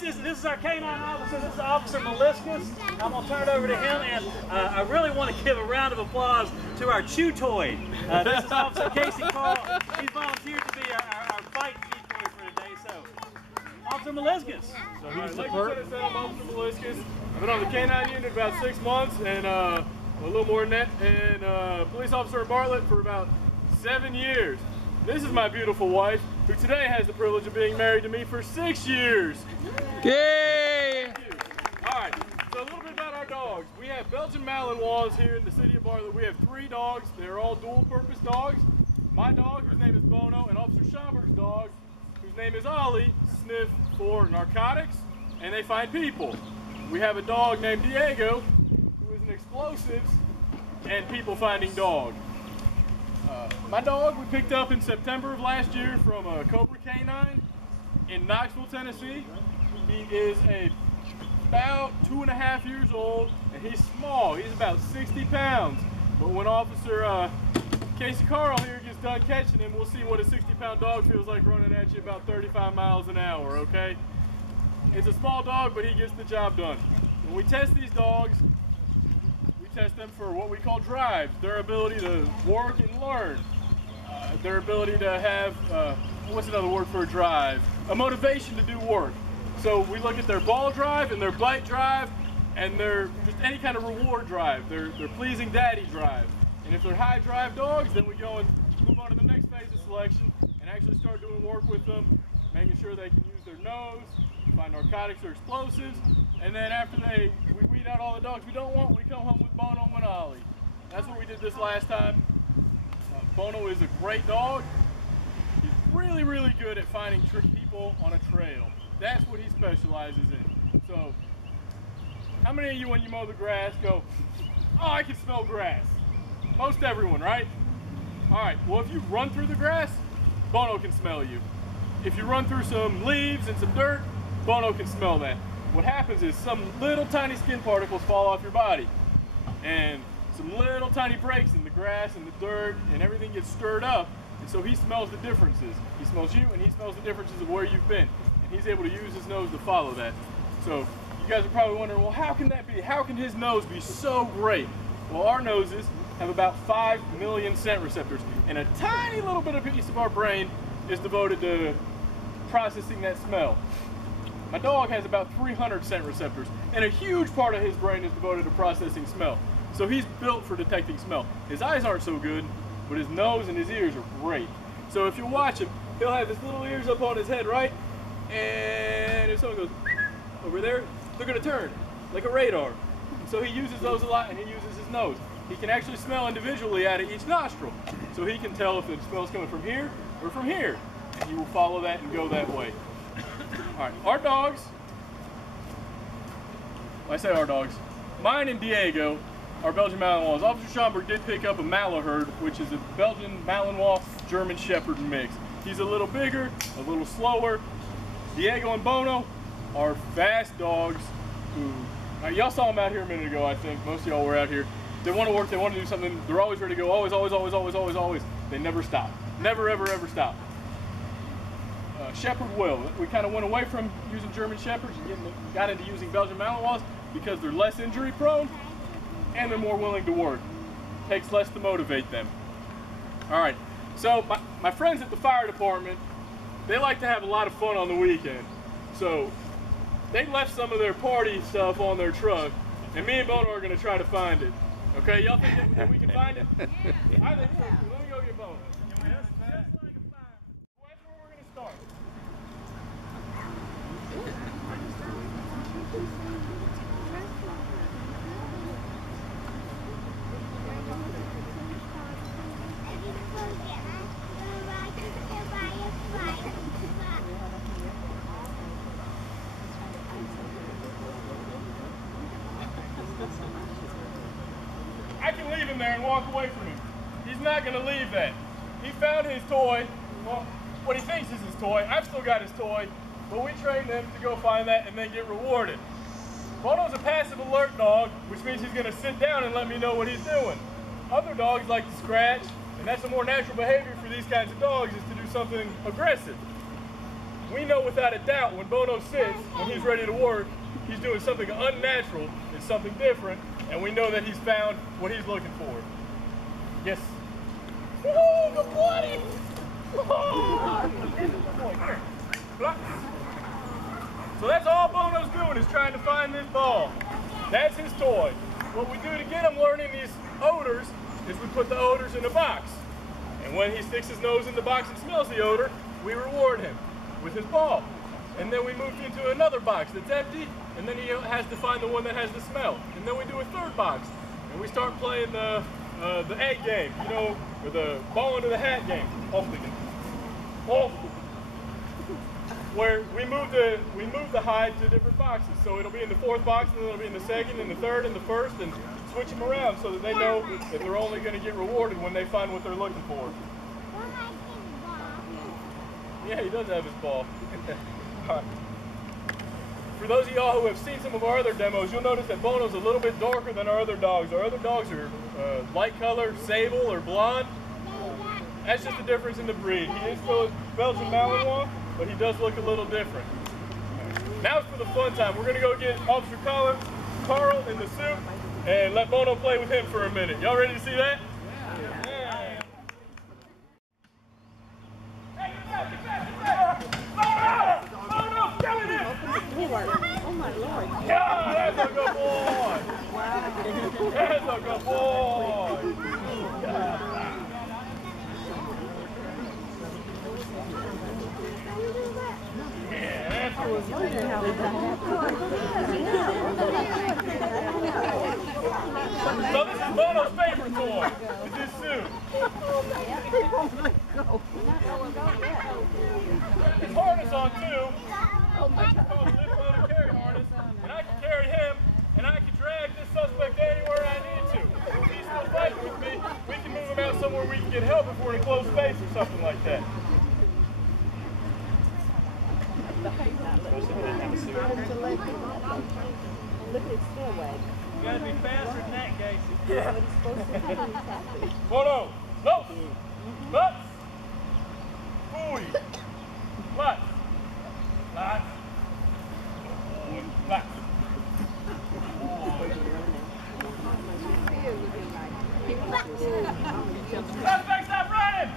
This is our K-9 officer. This is Officer Meliscus. I'm going to turn it over to him, and I really want to give a round of applause to our chew toy. This is Officer Casey Carl. He's volunteered to be our fight decoy for today. So, Officer Meliscus. So he's the perp. I'm Officer Meliscus. I've been on the K-9 unit about 6 months, and a little more than that, and police officer at Bartlett for about 7 years. This is my beautiful wife, who today has the privilege of being married to me for 6 years. Yay! Alright, so a little bit about our dogs. We have Belgian Malinois here in the city of Bartlett. We have 3 dogs. They're all dual-purpose dogs. My dog, whose name is Bono, and Officer Schomburg's dog, whose name is Ollie, sniff for narcotics, and they find people. We have a dog named Diego, who is an explosives and people-finding dog. My dog we picked up in September of last year from a Cobra K-9 in Knoxville, Tennessee. He is about 2.5 years old, and he's small. He's about 60 pounds. But when Officer Casey Carl here gets done catching him, we'll see what a 60-pound dog feels like running at you about 35 miles an hour, okay? It's a small dog, but he gets the job done. When we test these dogs, test them for what we call drives, their ability to work and learn, their ability to have, what's another word for a drive? A motivation to do work. So we look at their ball drive and their bite drive and their just any kind of reward drive, their pleasing daddy drive. And if they're high drive dogs, then we go and move on to the next phase of selection and actually start doing work with them, making sure they can use their nose, find narcotics or explosives, and then after we weed out all the dogs we don't want, we come home with Bono and Ollie. That's what we did this last time. Bono is a great dog. He's really, really good at finding people on a trail. That's what he specializes in. So, how many of you when you mow the grass go, oh, I can smell grass? Most everyone, right? All right, well if you run through the grass, Bono can smell you. If you run through some leaves and some dirt, Bono can smell that. What happens is some little tiny skin particles fall off your body, and some little tiny breaks in the grass and the dirt, and everything gets stirred up, and so he smells the differences. He smells you, and he smells the differences of where you've been, and he's able to use his nose to follow that. So you guys are probably wondering, well, how can that be? How can his nose be so great? Well, our noses have about 5 million scent receptors, and a tiny little bit of piece of our brain is devoted to processing that smell. My dog has about 300 scent receptors, and a huge part of his brain is devoted to processing smell. So he's built for detecting smell. His eyes aren't so good, but his nose and his ears are great. So if you watch him, he'll have his little ears up on his head, right? And if someone goes over there, they're gonna turn, like a radar. So he uses those a lot, and he uses his nose. He can actually smell individually out of each nostril. So he can tell if the smell's coming from here or from here. And he will follow that and go that way. All right, our dogs, well, I say our dogs, mine and Diego are Belgian Malinois. Officer Schomburg did pick up a Malaherd, which is a Belgian Malinois German Shepherd mix. He's a little bigger, a little slower. Diego and Bono are fast dogs who, y'all saw them out here a minute ago, I think. Most of y'all were out here. They want to work, they want to do something, they're always ready to go, always, always, always, always, always, always. They never stop. Never, ever, ever stop. Shepherd will. We kind of went away from using German Shepherds and got into using Belgian Malinois because they're less injury prone and they're more willing to work. Takes less to motivate them. All right, so my friends at the fire department, they like to have a lot of fun on the weekend. So they left some of their party stuff on their truck, and me and Bono are going to try to find it. Okay, y'all think that we can find it? I think so. Let me go get Bono. Start. I can leave him there and walk away from him. He's not going to leave that. He found his toy. Well, what he thinks is his toy. I've still got his toy, but we train them to go find that and then get rewarded. Bono's a passive alert dog, which means he's going to sit down and let me know what he's doing. Other dogs like to scratch, and that's a more natural behavior for these kinds of dogs, is to do something aggressive. we know without a doubt when Bono sits, when he's ready to work, he's doing something unnatural, it's something different, and we know that he's found what he's looking for. Yes. Woo, good buddy! So that's all Bono's doing, is trying to find this ball. That's his toy. What we do to get him learning these odors is we put the odors in a box. And when he sticks his nose in the box and smells the odor, we reward him with his ball. And then we move into another box that's empty, and then he has to find the one that has the smell. And then we do a third box, and we start playing the egg game, you know, or the ball into the hat game. Where we move the hide to different boxes. So it'll be in the fourth box, and then it'll be in the second, and the third, and the first, and switch them around so that they know that they're only going to get rewarded when they find what they're looking for. Yeah, he does have his ball. For those of y'all who have seen some of our other demos, you'll notice that Bono's a little bit darker than our other dogs. Our other dogs are light color, sable, or blonde. That's just the difference in the breed. He is still a Belgian Malinois, but he does look a little different. Now it's for the fun time. We're going to go get Officer Carl in the suit and let Bono play with him for a minute. Y'all ready to see that? Yeah. Hey, get back! Bono, skeleton! Oh my Lord. Yeah, that's a good boy! Wow. That's a good boy! Yeah. I was wondering how we got that. So this is Bono's favorite toy. It's his suit. His harness on too. It's called a lift load and carry harness. And I can carry him, and I can drag this suspect anywhere I need to. If he's still fighting with me, we can move him out somewhere we can get help if we're in a closed space or something like that. Look at his tail wag. You gotta be faster than that, Casey. Yeah. What he's supposed to do. Bono, no! Nuts! Fui! Lots! Lots! Lots! Suspect, stop running!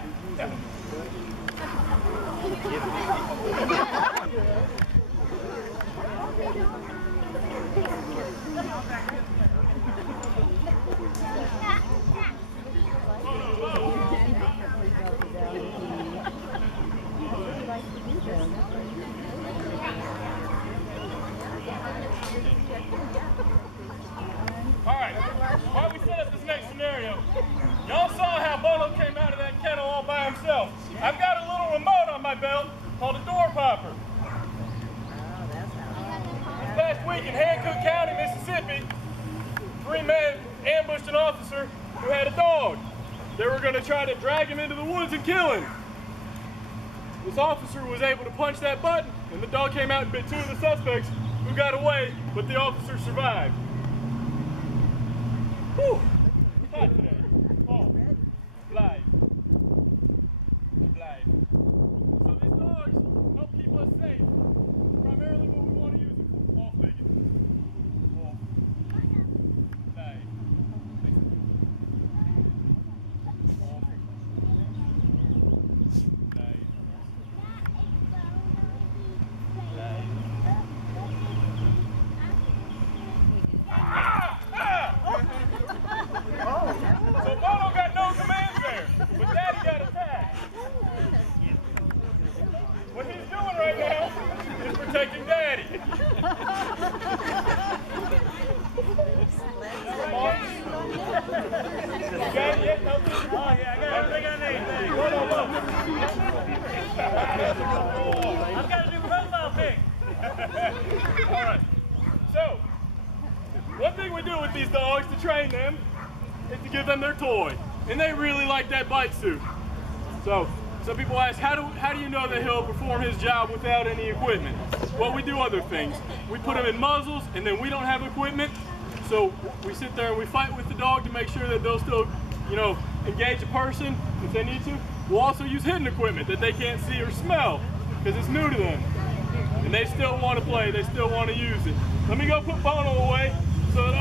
Alright, while we set up this next scenario, y'all saw how Bono came out of that kennel all by himself. I've got a little remote on my belt called a door popper. This past week in Hancock County, Mississippi, 3 men ambushed an officer who had a dog. They were going to try to drag him into the woods and kill him. This officer was able to punch that button, and the dog came out and bit 2 of the suspects who got away, but the officer survived. Whew! Hot today. Oh, live. Live. So these dogs help keep us safe. Primarily what we want to use them for. Off-legged. Off. Live. Off. Live. Live. So Bono got no commands there, but Daddy got attacked. What he's doing right now is protecting Daddy. You got it yet? No? Oh yeah, I got everything I need. I've got to do profile pic. All right. So, one thing we do with these dogs to train them is to give them their toy. And they really like that bite suit. So, some people ask, how do you know that he'll perform his job without any equipment? Well, we do other things. We put them in muzzles, and then we don't have equipment. So we sit there and we fight with the dog to make sure that they'll still, you know, engage a person if they need to. We'll also use hidden equipment that they can't see or smell. because it's new to them. And they still want to play, they still want to use it. Let me go put Bono away so that